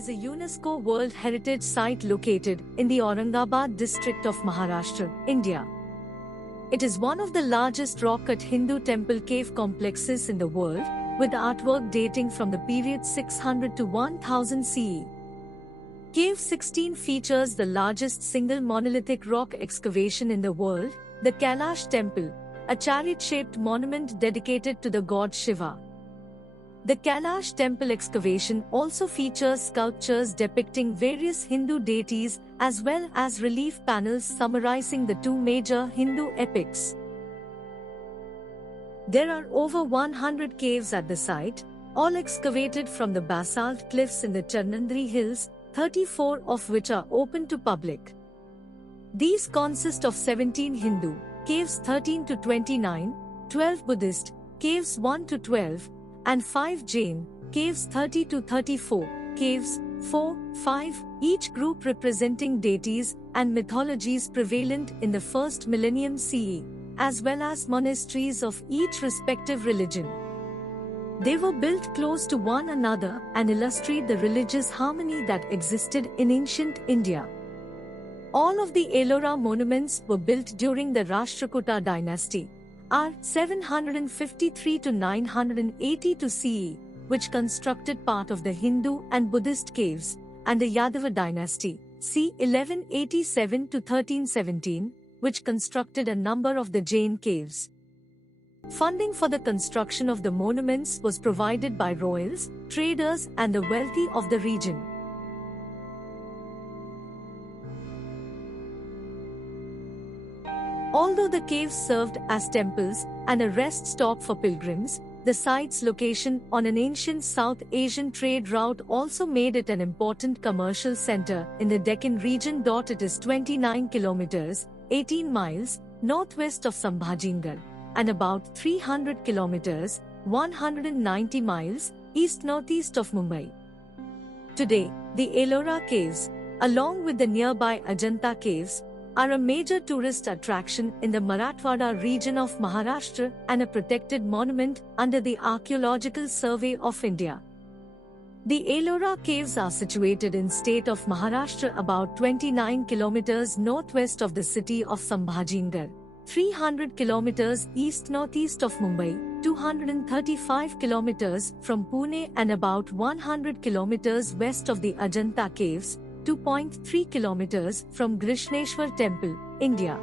is a UNESCO World Heritage Site located in the Aurangabad district of Maharashtra, India. It is one of the largest rock-cut Hindu temple cave complexes in the world, with artwork dating from the period 600 to 1000 CE. Cave 16 features the largest single monolithic rock excavation in the world, the Kailash temple, a chariot-shaped monument dedicated to the god Shiva. The Kailash temple excavation also features sculptures depicting various Hindu deities as well as relief panels summarizing the two major Hindu epics. There are over 100 caves at the site, all excavated from the basalt cliffs in the Charnandri Hills, 34 of which are open to public. These consist of 17 Hindu caves 13 to 29, 12 Buddhist caves 1 to 12, and 5 Jain caves 30 to 34, caves 4, 5, each group representing deities and mythologies prevalent in the first millennium CE, as well as monasteries of each respective religion. They were built close to one another and illustrate the religious harmony that existed in ancient India. All of the Ellora monuments were built during the Rashtrakuta dynasty, R 753 to 982 CE, which constructed part of the Hindu and Buddhist caves, and the Yadava dynasty, c. 1187 to 1317, which constructed a number of the Jain caves. Funding for the construction of the monuments was provided by royals, traders, and the wealthy of the region. Although the caves served as temples and a rest stop for pilgrims, the site's location on an ancient South Asian trade route also made it an important commercial center in the Deccan region. It is 29 kilometers, 18 miles, northwest of Sambhajigarh, and about 300 kilometers, 190 miles east-northeast of Mumbai. Today, the Ellora Caves, along with the nearby Ajanta Caves, are a major tourist attraction in the Marathwada region of Maharashtra and a protected monument under the Archaeological Survey of India. The Ellora Caves are situated in state of Maharashtra about 29 kilometers northwest of the city of Sambhajinagar, 300 kilometers east-northeast of Mumbai, 235 kilometers from Pune and about 100 kilometers west of the Ajanta Caves, 2.3 kilometers from Krishneshwar Temple, India.